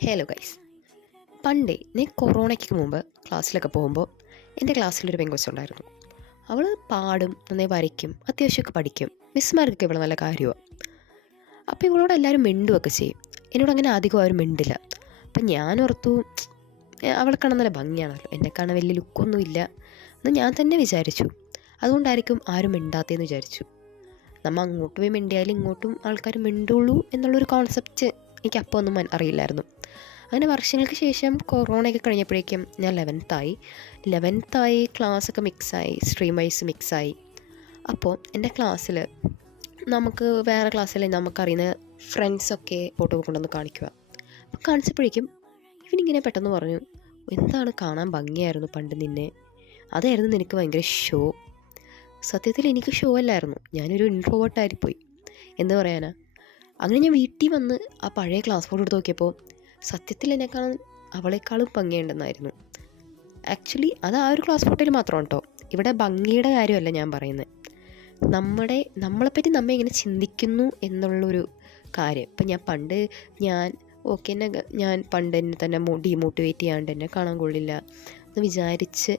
Hello guys. പണ്ടേ ഞാൻ കൊറോണയ്ക്ക് മുമ്പ് ക്ലാസ്സിലൊക്കെ പോകുമ്പോൾ എൻ്റെ ക്ലാസ്സിലൊരു പെങ്കൊച്ചുണ്ടായിരുന്നു. അവൾ പാടും, നന്നായി വരയ്ക്കും, അത്യാവശ്യമൊക്കെ പഠിക്കും. മിസ്സുമാർക്കൊക്കെ ഇവൾ നല്ല കാര്യമാണ്. അപ്പോൾ ഇവളോട് എല്ലാവരും മിണ്ടുമൊക്കെ ചെയ്യും. എന്നോട് അങ്ങനെ അധികം ആരും മിണ്ടില്ല. അപ്പം ഞാൻ ഓർത്തു, അവളെ കാണാൻ നല്ല ഭംഗിയാണല്ലോ, എന്നെ കാണാൻ വലിയ ലുക്കൊന്നും ഇല്ല എന്ന് ഞാൻ തന്നെ വിചാരിച്ചു. അതുകൊണ്ടായിരിക്കും ആരും മിണ്ടാത്തതെന്ന് വിചാരിച്ചു. നമ്മൾ അങ്ങോട്ട് പോയി മിണ്ടിയാലും ഇങ്ങോട്ടും ആൾക്കാർ മിണ്ടുള്ളൂ എന്നുള്ളൊരു കോൺസെപ്റ്റ് എനിക്ക് അപ്പോൾ ഒന്നും അറിയില്ലായിരുന്നു. അങ്ങനെ വർഷങ്ങൾക്ക് ശേഷം കൊറോണയൊക്കെ കഴിഞ്ഞപ്പോഴേക്കും ഞാൻ ലെവൻത്തായി ക്ലാസ്സൊക്കെ മിക്സായി, സ്ട്രീം വൈസ് മിക്സായി. അപ്പോൾ എൻ്റെ ക്ലാസ്സിൽ നമുക്ക് വേറെ ക്ലാസ്സിൽ നമുക്കറിയുന്ന ഫ്രണ്ട്സൊക്കെ ഫോട്ടോ കൊണ്ടുവന്ന് കാണിക്കുക. അപ്പോൾ കാണിച്ചപ്പോഴേക്കും ഇവനിങ്ങനെ പെട്ടെന്ന് പറഞ്ഞു, എന്താണ് കാണാൻ ഭംഗിയായിരുന്നു പണ്ട് നിന്നെ, അതായിരുന്നു നിനക്ക് ഭയങ്കര ഷോ. സത്യത്തിൽ എനിക്ക് ഷോ അല്ലായിരുന്നു, ഞാനൊരു ഇൻട്രോവേർട്ടായിപ്പോയി. എന്ത് പറയാനാ. അങ്ങനെ ഞാൻ വീട്ടിൽ വന്ന് ആ പഴയ ക്ലാസ് ഫോട്ടോ എടുത്ത് നോക്കിയപ്പോൾ സത്യത്തിൽ എന്നെക്കാളും അവളെക്കാളും ഭംഗിയുണ്ടെന്നായിരുന്നു. ആക്ച്വലി അത് ആ ഒരു ക്ലാസ് ഫോട്ടോയിൽ മാത്രമാണ് കേട്ടോ. ഇവിടെ ഭംഗിയുടെ കാര്യമല്ല ഞാൻ പറയുന്നത്, നമ്മളെപ്പറ്റി നമ്മെ ഇങ്ങനെ ചിന്തിക്കുന്നു എന്നുള്ളൊരു കാര്യം. ഇപ്പം ഞാൻ പണ്ട് എന്നെ തന്നെ ഡീമോട്ടിവേറ്റ് ചെയ്യാണ്ട് എന്നെ കാണാൻ കൊള്ളില്ല എന്ന് വിചാരിച്ച്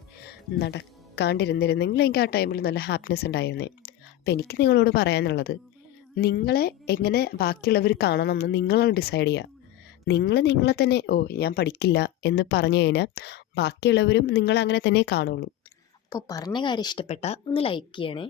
നടക്കാണ്ടിരുന്നിരുന്നെങ്കിൽ എനിക്ക് ആ ടൈമിൽ നല്ല ഹാപ്പിനെസ് ഉണ്ടായിരുന്നേ. അപ്പം എനിക്ക് നിങ്ങളോട് പറയാനുള്ളത്, നിങ്ങളെ എങ്ങനെ ബാക്കിയുള്ളവർ കാണണം എന്ന് നിങ്ങളാണ് ഡിസൈഡ് ചെയ്യുക. നിങ്ങളെ തന്നെ ഞാൻ പഠിക്കില്ല എന്ന് പറഞ്ഞു കഴിഞ്ഞാൽ ബാക്കിയുള്ളവരും നിങ്ങളങ്ങനെ തന്നെ കാണുള്ളൂ. അപ്പോൾ പറഞ്ഞ കാര്യം ഇഷ്ടപ്പെട്ടാൽ ഒന്ന് ലൈക്ക് ചെയ്യണേ.